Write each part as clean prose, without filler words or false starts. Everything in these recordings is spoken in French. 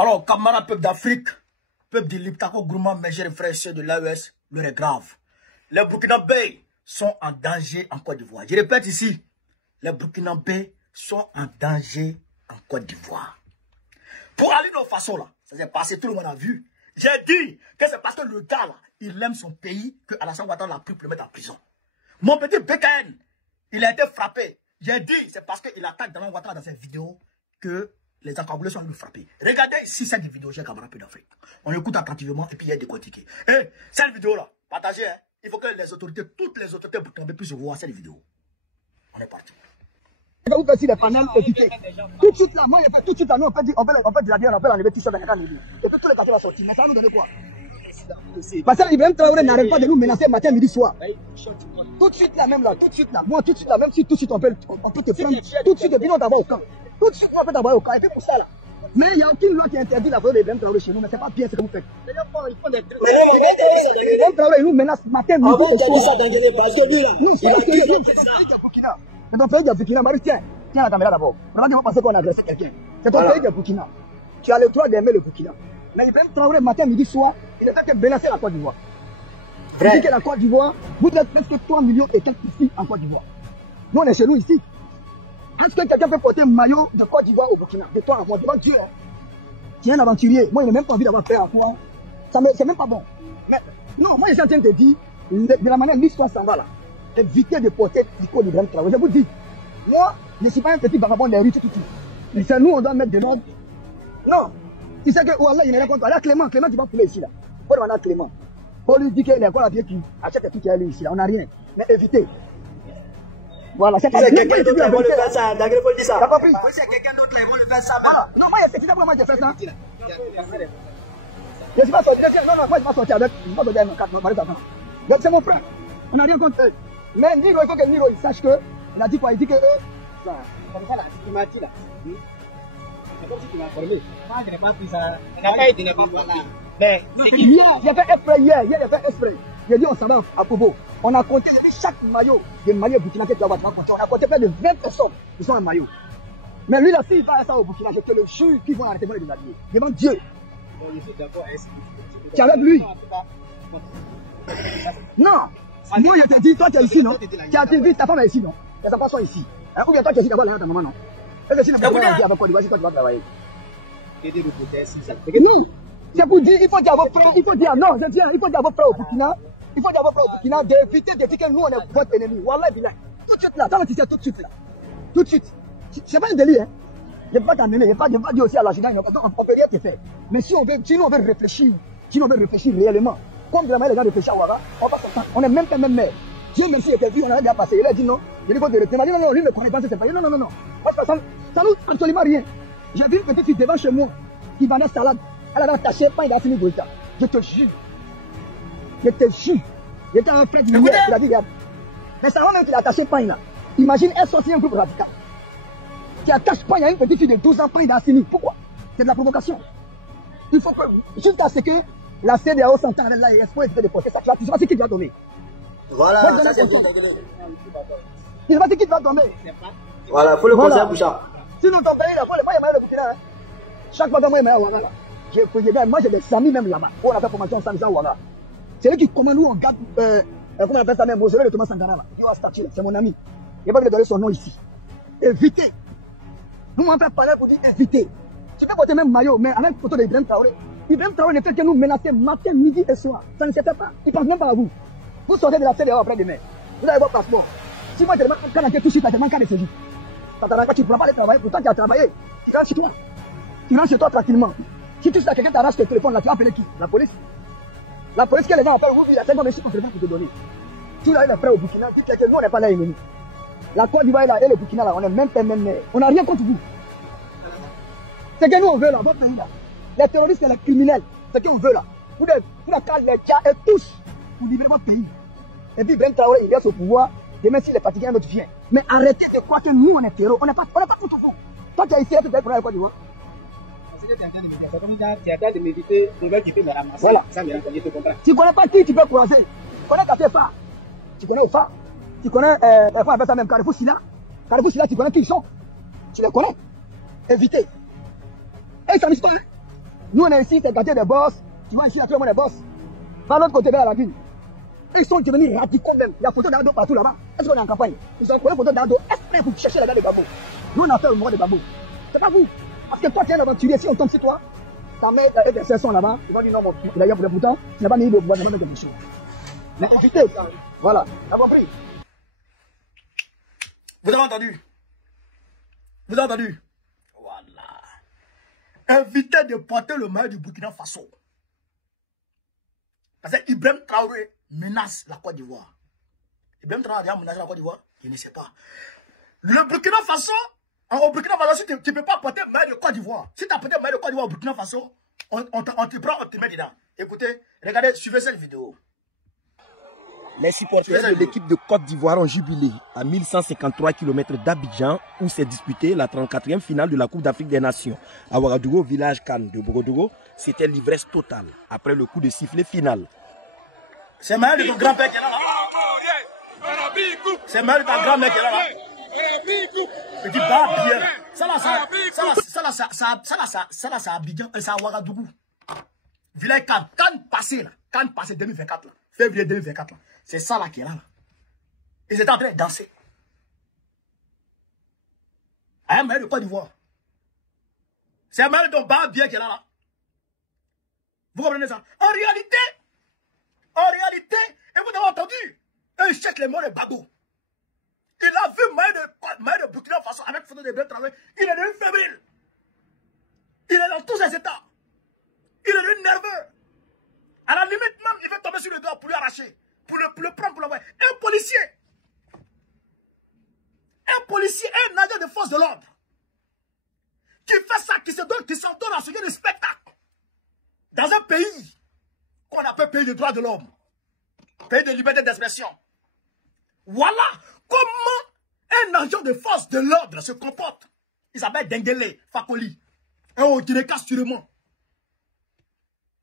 Alors, camarades peuple d'Afrique, peuple de l'Iptako, Gourmand, mes chers frères et sœurs de l'AES, l'heure est grave. Les Burkinabés sont en danger en Côte d'Ivoire. Je répète ici, les Burkinabés sont en danger en Côte d'Ivoire. Pour Alino Faso, là, ça s'est passé, tout le monde a vu. J'ai dit que c'est parce que le gars, là, il aime son pays que Alassane Ouattara l'a pris pour le mettre en prison. Mon petit BKN, il a été frappé. J'ai dit, c'est parce qu'il attaque Alassane Ouattara dans cette vidéo que les encagoulés sont venus frapper. Regardez ici cette vidéo, j'ai camarade d'Afrique. On écoute attentivement et puis il y a des critiquer. Et cette vidéo-là, partagez, hein. Il faut que les autorités, toutes les autorités burkinabées puissent voir cette vidéo. On est parti. Vous faites les panels évités. Tout de suite là, moi, tout de suite là, nous, on peut dire la bière, on peut enlever tout ça dans les cannes. Et puis tous les quartiers vont sortir. Mais ça va nous donner quoi? Parce que Ibrahim Traoré n'arrête pas de nous menacer matin, midi, soir. Tout de suite là, même là, tout de suite là. Moi, tout de suite là, même si tout de suite on peut te prendre, tout de suite, et puis on t'envoie au camp. Tout de suite, on peut t'envoyer au camp. Et puis pour ça là. Mais il n'y a aucune loi qui interdit la volée d'Ibrahim Traoré chez nous, mais c'est pas bien ce que vous faites. Mais non, Ibrahim Traoré, il nous menace matin, midi, soir. Parce que lui là, nous, c'est ton pays de Burkina. C'est ton pays de Burkina, Marie, tiens la caméra d'abord. On va dire penser qu'on a agressé quelqu'un. C'est ton pays de Burkina. Tu as le droit d'aimer le Burkina. Mais Ibrahim Traoré, matin, midi, soir, il ne fait que menacer la Côte d'Ivoire. Il dit que la Côte d'Ivoire, vous êtes presque 3 millions et quelques ici en Côte d'Ivoire. Nous, on est chez nous ici. Est-ce que quelqu'un peut porter un maillot de Côte d'Ivoire au Burkina? De toi à moi, devant Dieu. Hein. Tu es un aventurier. Moi, je n'ai même pas envie d'avoir peur à toi. C'est même pas bon. Mais, non, moi, je suis en train de te dire, de la manière l'histoire s'en va là, évitez de porter l'icône d'Ibrahim Traoré. Je vous dis, moi, je ne suis pas un petit vagabond des rues, tout. Mais c'est nous, on doit mettre de l'ordre. Non. Tu sais que, oh Allah, il n'est pas contre. Là, Clément, tu vas pouler ici là. Pourquoi on a Clément? Pour lui dire qu'il est encore la pied qui achète tout qui est allé ici là. On n'a rien. Mais évitez. Voilà, c'est quelqu'un d'autre qui va le faire ça. D'accord, faut dire ça. T'as compris? Oui, c'est quelqu'un d'autre qui va le faire ça. Non, moi, c'est ça pour moi, j'ai fait ça. Je suis pas sorti. Non, moi, je vais pas sortir avec. Je vais pas sortir avec mon 4 mois. Donc, c'est mon frère. On n'a rien contre eux. Mais Niro, il faut que Niro il sache que. Il a dit quoi? Il dit que eux. Comme ça là, tu m'as dit là. C'est comme si tu m'as formé. Moi, je n'ai pas pris ça. Il n'a pas été, il n'a pas voilà. Mais. Hier, j'ai fait exprès. Hier, j'ai fait exprès. J'ai dit, on s'en va à Kobo. On a compté, j'ai dit, chaque maillot de Mali et Burkina que tu vas voir, on a compté près de 20 personnes qui sont en maillot. Mais lui là, s'il va à ça au Burkina, je te le jure qu'ils vont arrêter de les déshabiller. Devant Dieu. Tu es avec lui? Non. Moi, je te dis, toi, tu es ici, non? Tu as vu, ta femme est ici, non? Tes enfants sont ici. Ou bien toi, tu es ici d'abord, là, ta maman, non? Est-ce que si tu as avec quoi, tu vas travailler? C'est pour dire, il faut dire à vos frères, il faut dire, non, je viens, il faut dire à vos frères au Burkina, il faut dire à vos frères au Burkina d'éviter de dire que nous, on est votre ennemi. Wallah, billah. Tout de suite là, tu sais, tout de suite là. Tout de suite. C'est pas un délire, hein. Je ne vais pas t'amener, je ne vais pas dire aussi à la Chine, on peut rien te faire. Mais si nous on veut réfléchir, réellement, comme de la manière les gens réfléchissent à Ouaga, on va s'entendre. On n'est même pas même mère. Dieu même si il était vu, on a bien passé. Il a dit non. Il dit qu'on te retient. Il a dit non, lui ne connaît pas ce que c'est pas. Non. Parce que ça nous absolument rien. J'ai vu une petite fille devant chez moi qui vendait salade. Elle avait attaché pain d'Assimi Goïta. Je te jure. J'étais un frère du milieu, il a dit regarde. Mais ça va même qu'il a attaché pain là. Imagine, elle sortit un groupe radical. Qui attache pain à une petite fille de 12 ans, pain d'Assimi. Pourquoi? C'est de la provocation. Il faut que, jusqu'à ce que la CEDEAO s'entende avec la ES pour éviter de porter ça. Tu sais pas ce qui doit tomber. Voilà, ça c'est tout. Tu sais pas ce qui doit tomber. Voilà, il faut le conseil pour ça. Sinon ton pays là, il faut le faire le Burkina. Chaque fois que moi je mets à Ouaga là. Moi j'ai des amis même là-bas. On a fait formation sans Ouaga. C'est lui qui commande nous on garde, comment on appelle ça même, Mausolée de Thomas Sankara là. Il va statue là, c'est mon ami. Il va lui donner son nom ici. Évitez. Nous on fait parler pour dire évitez. Tu peux porter même maillot, mais avec photo d'Ibrahim Traoré. Ibrahim Traoré ne fait que nous menacer matin, midi et soir. Ça ne se fait pas. Il ne pense même pas à vous. Vous sortez de la CEDEAO après-demain. Vous avez votre passeport. Si moi je demande quand tout de suite, je demande quand de séjour. Tu ne pourras pas aller travailler, pourtant tu as travaillé. Tu rentres chez toi. Tu rentres chez toi tranquillement. Si tu sais que quelqu'un t'arrache ton téléphone là, tu vas appeler qui? La police. La police que les gens appellent, il y a 50 messieurs pour te donner. Tu l'as eu les frères au Burkina, dis que nous on n'est pas là ennemis. La Côte d'Ivoire là et le Burkina là, on est même pas même. On n'a rien contre vous. C'est que nous on veut là, votre pays là. Les terroristes et les criminels, c'est qu'on veut là. Vous n'avez qu'à les dire et tous pour libérer votre pays. Et puis Ibrahim Traoré, il reste au pouvoir. Demain, s'il est fatigué, un autre vient. Mais arrêtez de croire que nous, on est terror. On n'est pas contre vous. Toi, tu as essayé de faire pour la Côte d'Ivoire. Tu es en train de méditer, qui peut me ramasser. Voilà. Ça me raconte, je te comprends. Tu ne connais pas qui tu peux croiser. Tu connais Café Fa. Tu connais Ofa. Tu connais, comment on appelle ça même, Carrefour Silla. Carrefour Silla, tu connais qui ils sont. Tu les connais. Évitez. Et ils s'amusent pas. Hein. Nous, on est ici, c'est le quartier des boss. Tu vois ici, là, tout le monde est boss. Par l'autre côté, vers la ville. Ils sont devenus radicaux même. Il y a photo d'Ado partout là-bas. Est-ce qu'on est en campagne? Ils ont pris photo d'Ado. Est-ce que vous cherchez les gars de Babo? Nous, on a fait le mois de Babo. C'est pas vous. Parce que toi, tu es un aventurier. Si on tombe sur toi, ta mère et tes sœurs sont là-bas. Ils vont dire non, d'ailleurs, pourtant, tu n'as pas mis de pouvoir, tu n'as pas mis de mission. Mais évitez. Voilà. T'as compris? Vous avez entendu? Vous avez entendu? Voilà. Évitez de porter le maillot du Burkina Faso. Parce que Ibrahim Traoré menace la Côte d'Ivoire. Ibrahim Traoré a menacé la Côte d'Ivoire? Je ne sais pas. Le Burkina Faso, au Burkina Faso, si tu ne peux pas porter le maillot de Côte d'Ivoire, si tu as porté le maillot de Côte d'Ivoire au Burkina Faso, on te prend, on te met dedans. Écoutez, regardez, suivez cette vidéo. Les supporters de l'équipe de Côte d'Ivoire ont jubilé à 1153 km d'Abidjan où s'est disputée la 34e finale de la Coupe d'Afrique des Nations. À Ouagadougou, village Cannes de Borodogo, c'était l'ivresse totale après le coup de sifflet final. C'est Maël de ton grand-père qui est là. C'est Maël de ton grand-mère qui est là. Petit barbier. Ça là, c'est Abidjan et c'est à Ouagadougou. Village Cannes. Cannes passé là. Cannes passé 2024 là. Février 2024 là. C'est ça là qui est là. Ils étaient en train de danser. Un Maël de Côte d'Ivoire. C'est un Maël de ton barbier qui est là. Vous comprenez ça? En réalité, et vous avez entendu, un chèque les morts de Babo. Il a vu Maël de Burkina Faso avec photo de Traoré. Il est devenu fébrile. Il est dans tous ses états. Il est devenu nerveux. À la limite même, il veut tomber sur le doigt pour lui arracher. Pour le prendre, pour l'envoyer. Un policier, un agent de force de l'ordre, qui fait ça, qui s'en donne à ce genre de spectacle. Dans un pays qu'on appelle pays de droits de l'homme. Pays de liberté d'expression. Voilà comment un agent de force de l'ordre se comporte. Il s'appelle Dengele Fakoli. Et on dirait sûrement.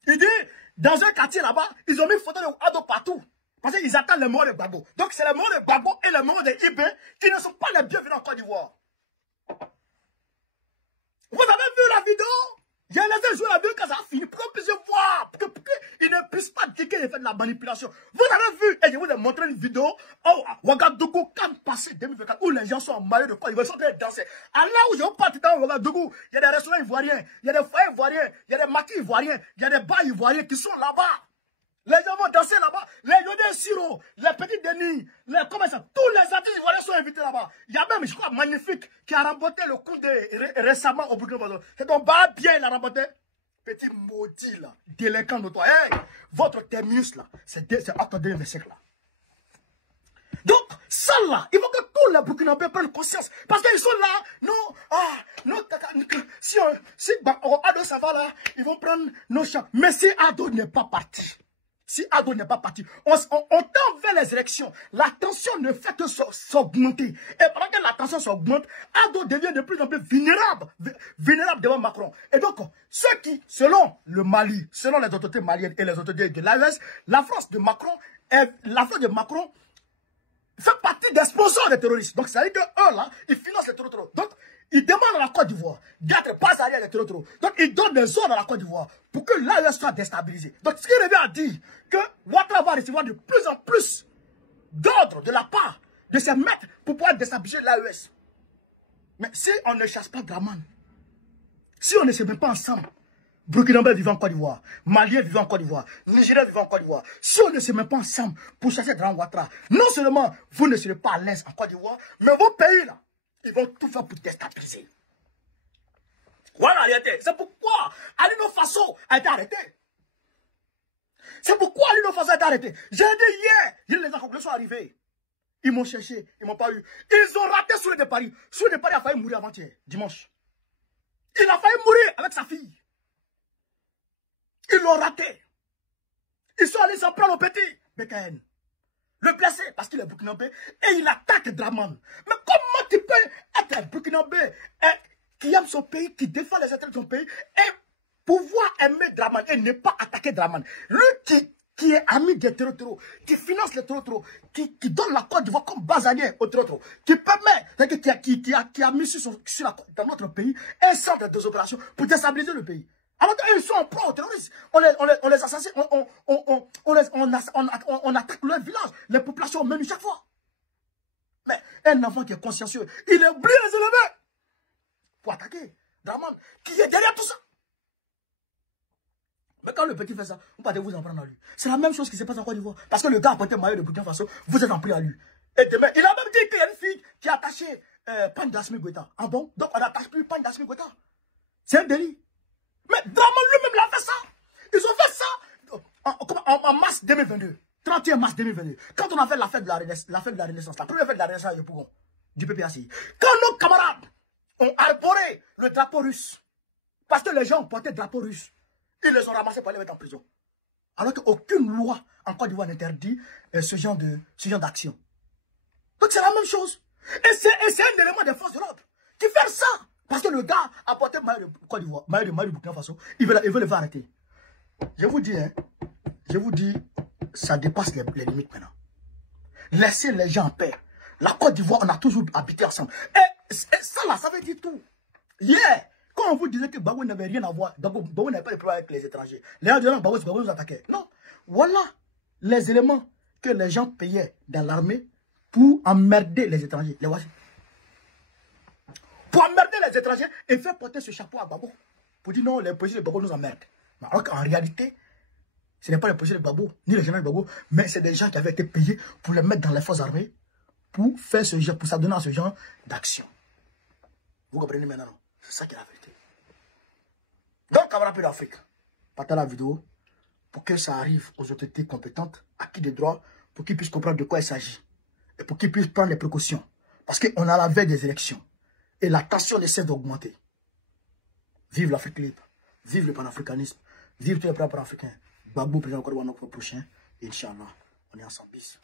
Il dit, dans un quartier là-bas, ils ont mis photo de Ado partout. Parce qu'ils attendent les morts de Gbagbo. Donc c'est les morts de Gbagbo et les morts de Ibé qui ne sont pas les bienvenus en Côte d'Ivoire. Vous avez vu la vidéo? J'ai laissé jouer la vidéo quand ça a fini. Pour qu'on puisse voir. Pour qu'ils ne puissent pas dire qu'il a fait de la manipulation. Vous avez vu? Et je vous ai montré une vidéo. Oh, Ouagadougou, quand passé 2024, où les gens sont en maillot de Côte d'Ivoire, ils sont en train de danser. À là où je parle dans Ouagadougou, il y a des restaurants ivoiriens, il y a des foyers ivoiriens, il y a des maquis ivoiriens, il y a des bars ivoiriens qui sont là-bas. Les gens vont danser là-bas. Les Yodé Siro, les Petits Denis, tous les artistes ivoiriens sont invités là-bas. Il y a même, je crois, Magnifique, qui a remporté le coup récemment au Burkina Faso. C'est donc bien, il a remporté. Petit maudit là, délinquant de toi. Hey, votre terminus là, c'est entre 2 siècles là. Donc, ça là, il faut que tous les Burkinabés prennent conscience. Parce qu'ils sont là, si Ado ça va là, ils vont prendre nos champs. Mais si Ado n'est pas parti, on tend vers les élections. La tension ne fait que s'augmenter. Et pendant que la tension s'augmente, Ado devient de plus en plus vulnérable devant Macron. Et donc, ceux qui, selon le Mali, selon les autorités maliennes et les autorités de l'AES, la France de Macron fait partie des sponsors des terroristes. Donc, ça veut dire qu'eux, là, ils financent les terroristes. Donc, ils demandent à la Côte d'Ivoire d'être pas arrière des terroristes. Donc, ils donnent des ordres à la Côte d'Ivoire pour que l'AES soit déstabilisée. Donc, ce qui revient à dire que Ouattara va recevoir de plus en plus d'ordres de la part de ses maîtres pour pouvoir déstabiliser l'AES. Mais si on ne chasse pas Draman, si on ne se met pas ensemble, Burkinabé vivant en Côte d'Ivoire, Malien vivant en Côte d'Ivoire, Nigérien vivant en Côte d'Ivoire, si on ne se met pas ensemble pour chasser Draman Ouattara, non seulement vous ne serez pas à l'aise en Côte d'Ivoire, mais vos pays là, ils vont tout faire pour déstabiliser. Voilà la réalité. C'est pourquoi Alino Faso a été arrêté. C'est pourquoi Alino Faso a été arrêté. J'ai dit hier, les Congolais sont arrivés. Ils m'ont cherché, ils ne m'ont pas eu. Ils ont raté Soulé de Paris. Soulé de Paris a failli mourir avant-hier, dimanche. Il a failli mourir avec sa fille. Ils l'ont raté. Ils sont allés s'en prendre au petit BKN. Le blessé parce qu'il est burkinabé et il attaque Draman. Mais comment tu peux être un burkinabé qui aime son pays, qui défend les intérêts de son pays et pouvoir aimer Draman et ne pas attaquer Draman? Lui qui est ami des terroristes, qui finance les terroristes, qui donne la Côte d'Ivoire comme bazanier aux terroristes, qui permet, qui a mis dans notre pays un centre de opérations pour déstabiliser le pays. Alors qu'ils sont pro-terroristes, on les assassine, on attaque leur village, les populations même chaque fois. Mais un enfant qui est consciencieux, il est oublié les élever pour attaquer Draman, qui est derrière tout ça. Mais quand le petit fait ça, vous allez vous en prendre à lui. C'est la même chose qui se passe en Côte d'Ivoire. Parce que le gars a porté le maillot de Burkina Faso, vous êtes en pris à lui. Et demain, il a même dit qu'il y a une fille qui a attaché Pandasmi Goïta. Ah bon? Donc on n'attache plus Pandasmi Goïta. C'est un délit. Mais Draman lui-même l'a fait ça. Ils ont fait ça en mars 2022. 31 mars 2022. Quand on a fait la fête de la Renaissance, la première fête de la Renaissance du PPACI. Quand nos camarades ont arboré le drapeau russe, parce que les gens ont porté le drapeau russe, ils les ont ramassés pour les mettre en prison. Alors qu'aucune loi en Côte d'Ivoire n'interdit ce genre d'action. Donc c'est la même chose. Et c'est un élément des forces de l'ordre qui fait ça. Parce que le gars a porté le maillot de Côte d'Ivoire, maillot de Burkina Faso, il veut le faire arrêter. Je vous dis, ça dépasse les limites maintenant. Laissez les gens en paix. La Côte d'Ivoire, on a toujours habité ensemble. Et ça là, ça veut dire tout. Quand on vous disait que Gbagbo n'avait rien à voir, Gbagbo n'avait pas de problème avec les étrangers. Les gens disaient Gbagbo nous attaquait. Non. Voilà les éléments que les gens payaient dans l'armée pour emmerder les étrangers. Les voici. Pour emmerder les étrangers et faire porter ce chapeau à Gbagbo. Pour dire non, les policiers de Gbagbo nous emmerdent. Mais alors qu'en réalité, ce n'est pas les policiers de Gbagbo, ni les généraux de Gbagbo, mais c'est des gens qui avaient été payés pour les mettre dans les forces armées, pour faire ce genre, pour s'adonner à ce genre d'action. Vous comprenez maintenant? C'est ça qui est la vérité. Donc, camarades peu d'Afrique, partagez la vidéo pour que ça arrive aux autorités compétentes, acquis des droits, pour qu'ils puissent comprendre de quoi il s'agit. Et pour qu'ils puissent prendre les précautions. Parce qu'on a la veille des élections. Et la tension essaie d'augmenter. Vive l'Afrique libre. Vive le panafricanisme. Vive tous les peuples africains. Gbagbo, président de Côte d'Ivoire, prochain. Inch'Allah, on est ensemble. Bis.